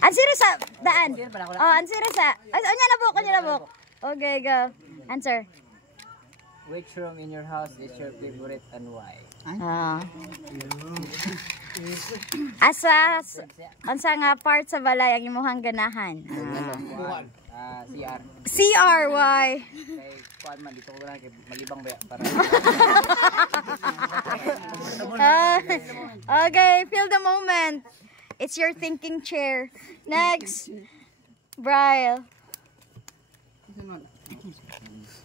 Answer sa daan. Oh, answer sa. Anya na book. Okay, go. Answer. Which room in your house is your favorite and why? Unsa nga part sa balay ang imong ganahan? CR. CR, why? Kay kuan man dito ko lang malibang ba para. Okay, feel the moment. It's your thinking chair. Next, Brian.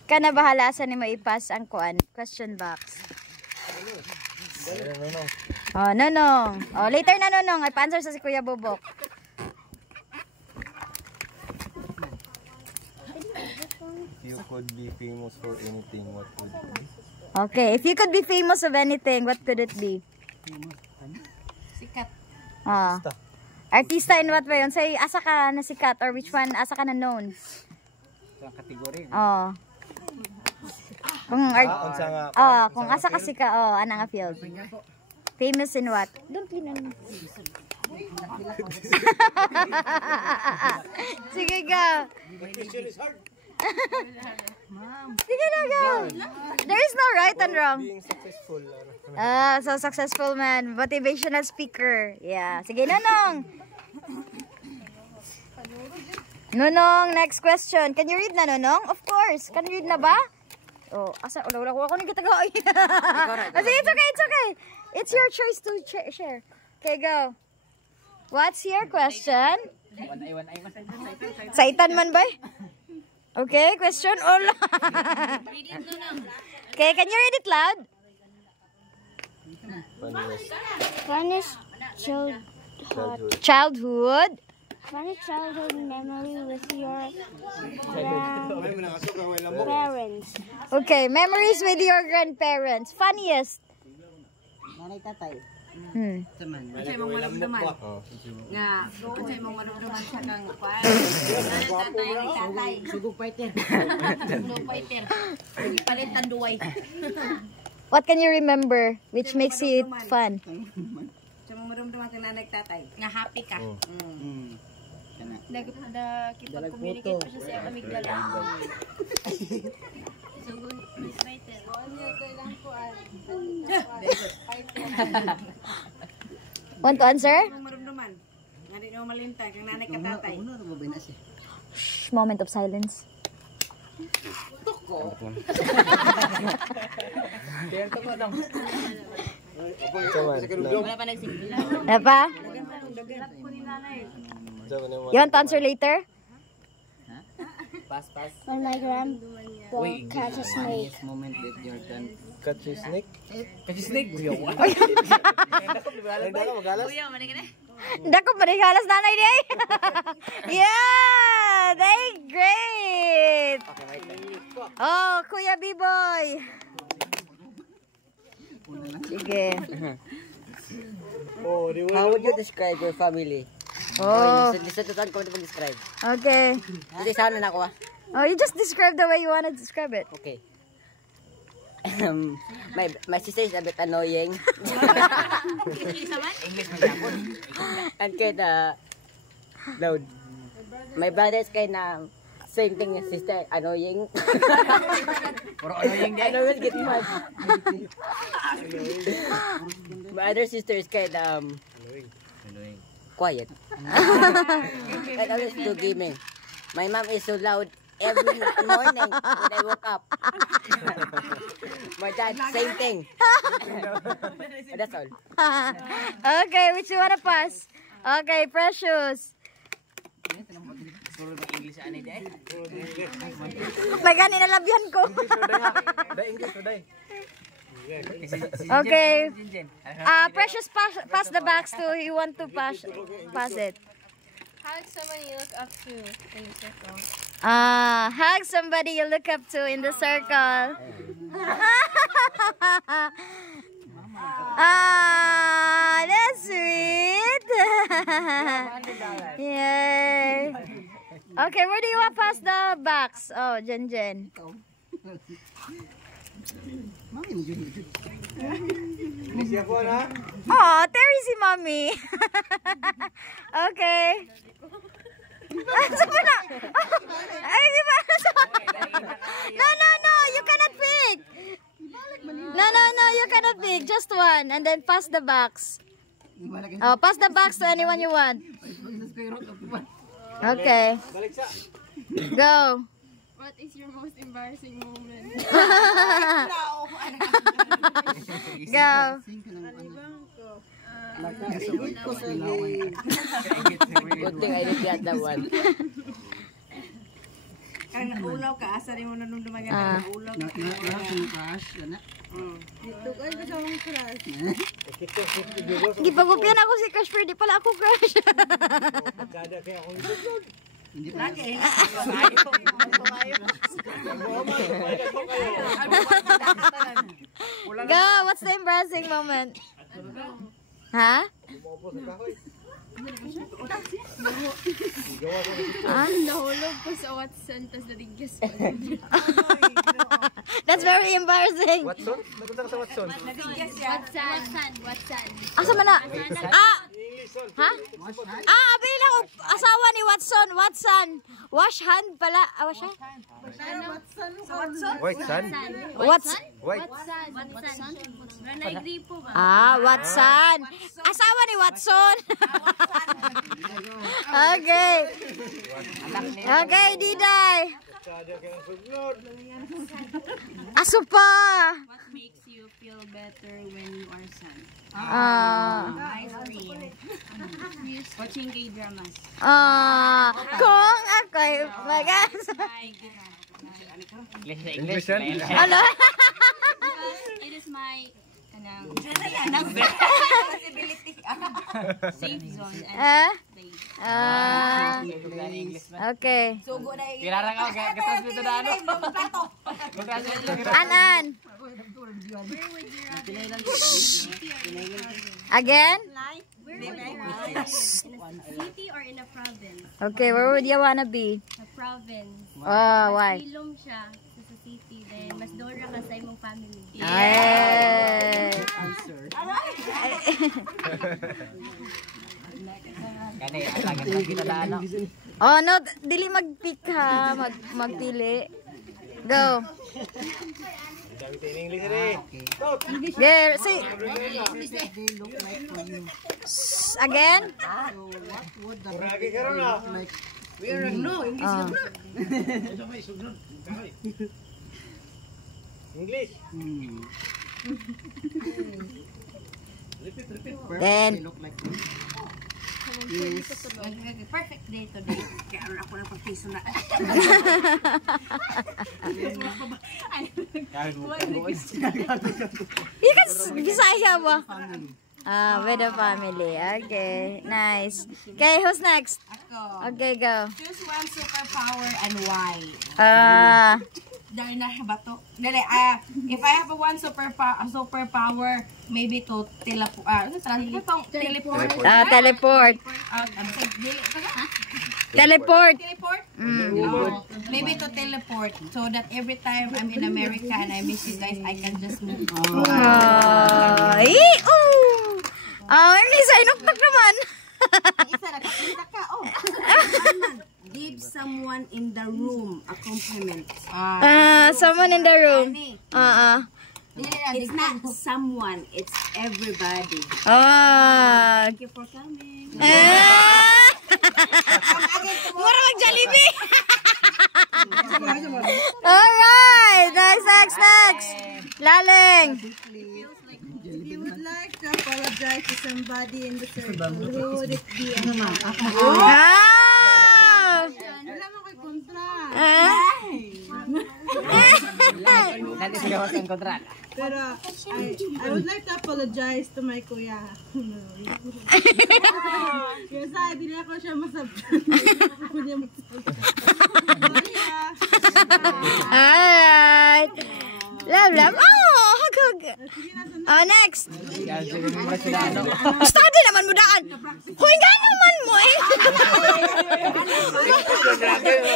Kana bahala sa ni maipas ang kuan question box. Oh, Nonong. Oh, later na Nonong. Ay pa-answer sa si Kuya Bobok. If you could be famous for anything, what would it be? Okay, if you could be famous of anything, what could it be? Sikat. Artista in what way? Say asa ka na sikat or which one asa ka na known? Sa kategory. Kung asa ka sika, ana nga field. Famous in what? Don't lean on me. Sige go. Sige na go. There is no right and wrong. Being successful. So successful man. Motivational speaker. Yeah. Sige Nonong. Nonong, next question. Can you read na Nonong? Of course. Can you read na ba? Oh, asa wala ko ni kitagaoy. It's okay. It's your choice to share. Okay, go. What's your question? Saitan man ba? Okay, question all. Okay, can you read it loud? Funniest Childhood. Funny childhood memory with your parents. Okay, memories with your grandparents. Funniest. Nanay tatay. Unsay mong maramdaman? Nga, unsay mong maramdaman sa kang kuan? Tatay. Sugog fighter. Palit tanduway. What can you remember which makes it fun? Sa mong maramdaman sa nanay tatay. Nga happy ka. Nakipag-communicate pa siya sa amygdala. Want to answer? Sa mong maramdaman. Nga di mo malintay kang nanay ka tatay. Shh, moment of silence. Wala pa nagsigila. Ano pa? You want to answer later? Pass. When my grandpa catch a snake. Moment with your gun. Catch a snake? Catch a snake? Kuya, manig ka na? Dako manigalas nanay day. Yeah, they great. Oh, Kuya B-boy. Sige. How would you describe your family? Oh, Listen to ko describe. okay. Hindi sana na ako Oh, you just describe the way you want to describe it. Okay. My sister is a bit annoying. English and kinda loud. My brother is kinda same thing as sister, annoying. Puro annoying guys. I always get mad. My other sister is kinda quiet. And always do gaming. My mom is so loud every morning when I woke up. My dad, same thing. That's all. Okay, which you wanna pass? Okay, Precious. May ganin na labyan ko. Okay. Precious, pass the box to. You want to pass it. Hug somebody you look up to in the circle. Hug somebody you look up to in the circle. That's sweet. Yay. Okay, where do you want to pass the box? Oh, Jen. Oh, Terry si Mommy. Okay. Sama na. Ay, iba. No, you cannot pick. No, you cannot pick. Just one. And then pass the box. Oh, pass the box to anyone you want. Okay. Go. What is your most embarrassing moment? Go. Good thing I didn't get that one. Kang naulaw ka, asa rin mo nanunduman nga naulaw. Gipagupyan ako si Crush, pero di pala ako Crush. Go, what's the embarrassing moment? Ha? Nahulog ko sa Watson, tas nadigas ko. That's very embarrassing. Watson? Nagpunta ka sa Watson? Watson. Asa man na? Ha? Abili lang ako asawa ni Watson. Wash hand pala. Wash hand? White Sun? Watson? White. Watson. Asawa ni Watson. Okay. Okay, Diday. Aso pa. What makes you feel better when you are sad? Ice cream. Watching K-dramas. Kung ako'y mag-asa. English yan? Ano? It is my safe zone and okay. Kirarang ako, katransmito na ano? Anan? Again? City or in a province? Okay, where would you wanna be? A province. Oh, why? Ilong siya sa city, then mas dora ka sa imong family. Ay. Oh no, dili mag-pick ha, magpili. Go. There, say. Again? English. Then. perfect day today. Kaya ako na pagpiso na. Bisaya ba? With the family. Okay, nice. Okay, who's next? Ako. Okay, go. Choose one superpower and why? Dahil na ba to? Dali, if I have one superpower, maybe to teleport. Teleport. Teleport. Teleport. Teleport? Maybe to teleport so that every time I'm in America and I miss you guys, I can just move. Lisa, inuknak naman. Isa na kakita ka. Give someone in the room a compliment. Someone in the room. It's not someone, it's everybody. Thank you for coming. Mura mag-Jollibee. Alright, next. Laling. You would like to apologize to somebody in the circle. Who would it be? Wala mo kay kontra. Pero I would like to apologize to my kuya. Kasi hindi na ako siya masabtan. Ako niya masabtan. Alright. Love. Oh, hug. Oh, next. Study naman mo daan. Hoy, nga naman mo eh.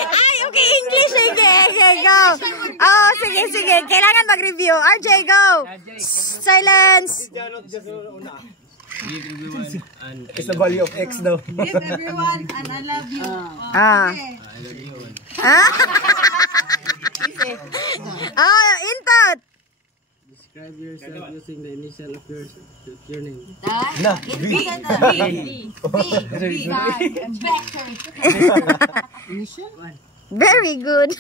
Ay, okay, English. Okay, go. Oh, sige. Kailangan mag-review. RJ, go. Silence. It's the value of X daw. Give everyone an I love you. Input. Describe yourself using the initial of your name. Na, V. Very good.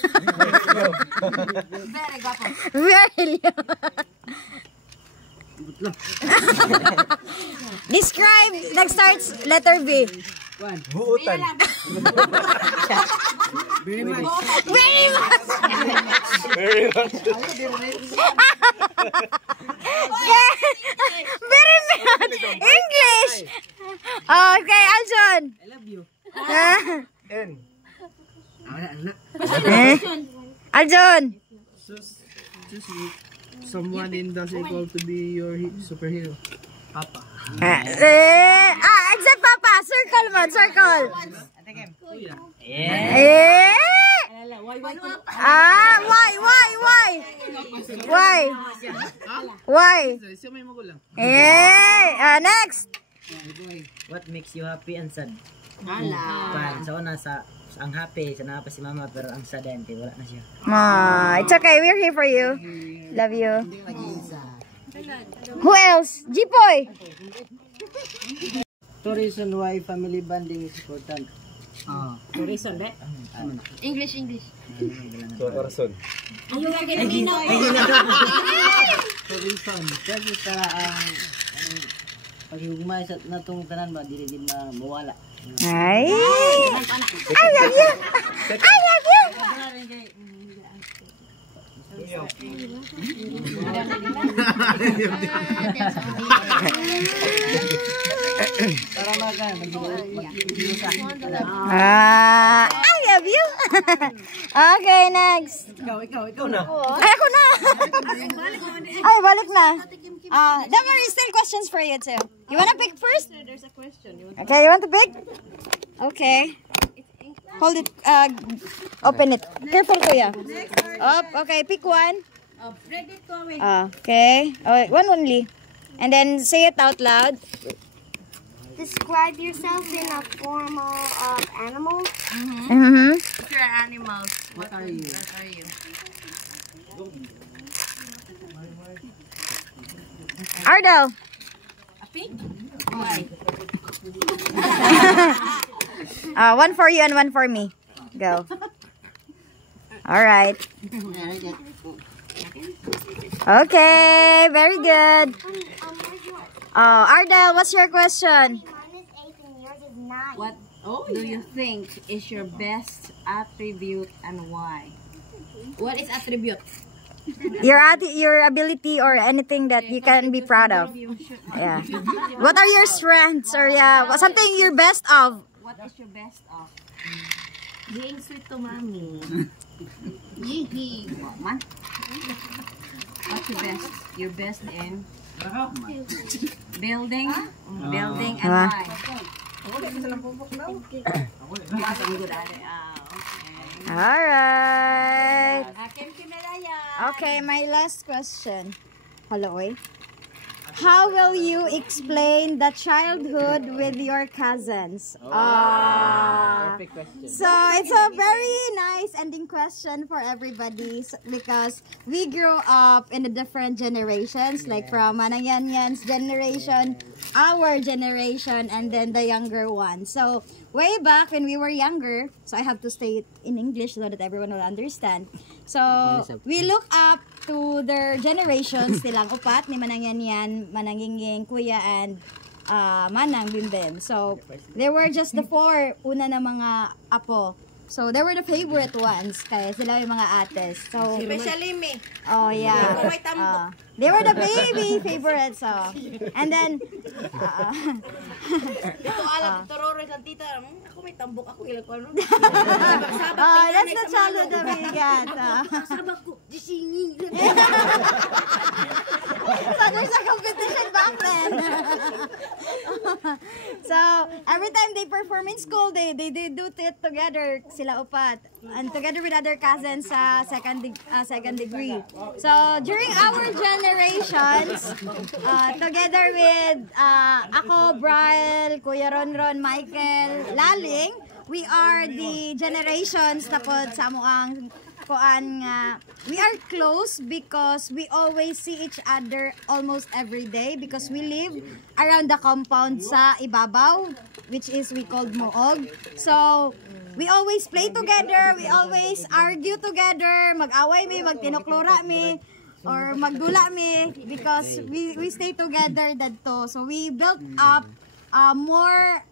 Very Describe, next starts letter V. Buutan. Very much. Very much. Very much. English. Okay, Aljon. I love you. N. Aljon. Choose someone in the sequel to be your superhero. Papa. Except Papa. Circle mo, circle. Why? Next. What makes you happy and sad? Pan, sa una ang happy, sa napa si mama pero ang sad din, wala na siya. It's okay, we're here for you. Love you. Who else? Jipoy. The reason why family bonding is important. English. So, corazon. The reason, kasi para ang paghugmay sa natong tanan ba dili din na mawala. Ay. I love you. I love you. Para mag-iusa. I love you. Okay, next. Ikaw na. Ay, ako na. Ay, balik na. Don't worry, still questions for you too. You wanna pick first? There's a question. Okay, you want to pick? Okay. Hold it. Open it. Careful, kuya. Okay, pick one. Okay. One only. And then say it out loud. Describe yourself in a form of animal. If you're animals, what are you? Ardel. A pig? Why? One for you and one for me. Go. All right. Okay, very good. Ardel, what's your question? Mine is 8 and yours is 9. What do you think is your best attribute and why? What is attribute? Your ability or anything that you can be proud of. Yeah. What are your strengths or something you're best of? What is your best of? Being sweet to mommy. Yee. Man. What's your best? Your best in building? Building and why? Alright. Okay, my last question. Hello, how will you explain the childhood with your cousins? Perfect question. So it's a very nice ending question for everybody because we grew up in the different generations, like from Manangyanyan's generation, our generation, and then the younger one. So way back when we were younger, so I have to say it in English so that everyone will understand. So we look up to their generations, silang upat ni Manangyanyan, Manangingging, Kuya, and Manang Bimbim. So they were just the four una na mga apo. So they were the favorite ones kaya sila yung mga ates. So Especially me. oh yeah. They were the baby favorites. So and then Ito alam, tororo sa tita. Ako may tambok ako ilang ko. that's the childhood that we got. Sabak ko, gisingin. So there's a competition back then. So, every time they perform in school, they do it together, sila upat. And together with other cousins sa second degree. So, during our generations, together with ako, Brian, Kuya Ronron, Michael, Laling, we are the generations tapos sa amuang kuan nga we are close because we always see each other almost every day because we live around the compound sa ibabaw, which is we called Moog. So we always play together, we always argue together, mag-away mi, magtinuklura mi, or magdula mi because we stay together dadto. So we built up more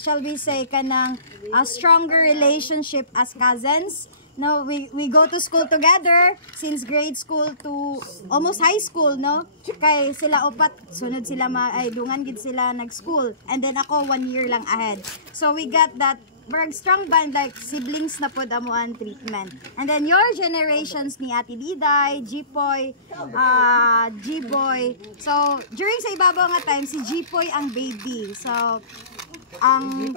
shall we say kanang a stronger relationship as cousins. No, we go to school together since grade school to almost high school, no? Kay sila upat, sunod sila dungan gid sila nag-school. And then ako 1 year lang ahead. So we got that very strong band like siblings na pod amuan treatment. And then your generations ni Ate Diday, G-Poy, G-Boy. So during sa ibabaw nga time si G-Poy ang baby. So ang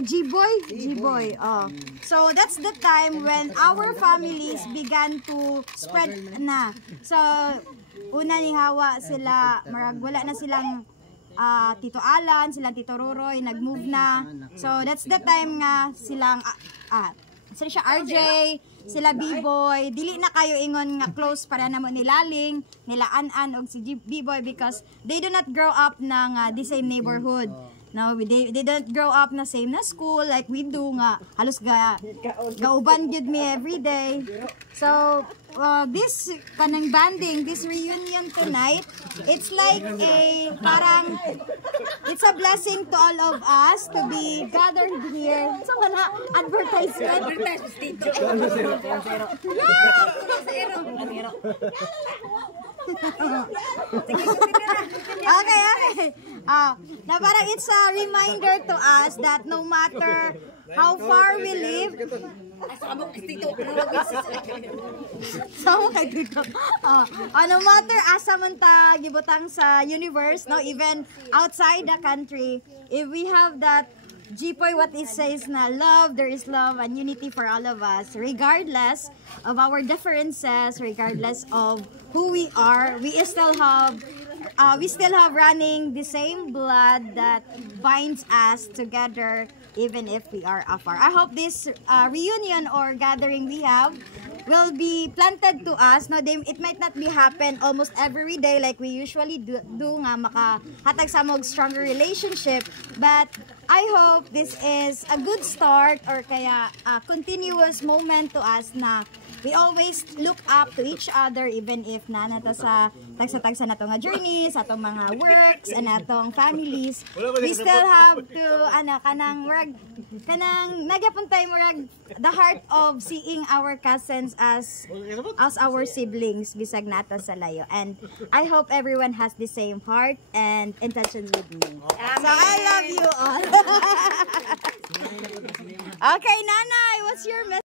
G-Boy. Oh. So that's the time when our families began to spread na. So una ni hawa sila, marag wala na silang Tito Alan, silang Tito Roroy, nag-move na. So that's the time nga silang sila siya RJ, sila B-Boy, dili na kayo ingon nga close para namo ni Laling, nila An-An og si B-Boy because they do not grow up ng the same neighborhood. No, they don't grow up na same na school like we do nga halos gauban gid me every day. So this kanang banding, this reunion tonight, it's like it's a blessing to all of us to be gathered here. So wala advertisement. Okay. Na parang it's a reminder to us that no matter how far we live, no matter asa man ta gibutang sa universe, no, even outside the country, if we have that G-Poy, what it says na love, there is love and unity for all of us, regardless of our differences, regardless of who we are, we still have running the same blood that binds us together, even if we are afar. I hope this reunion or gathering we have will be planted to us. No, it might not be happen almost every day like we usually do nga makahatag sa mong stronger relationship, but I hope this is a good start or kaya a continuous moment to us na we always look up to each other even if nanata sa tagsa-tagsa na nga journeys, atong mga works, and atong families. We still have to, kanang nagyapon tayo murag the heart of seeing our cousins as our siblings, bisag nata sa layo. And I hope everyone has the same heart and intentions with me. So I love you all. Okay, Nanay, what's your message?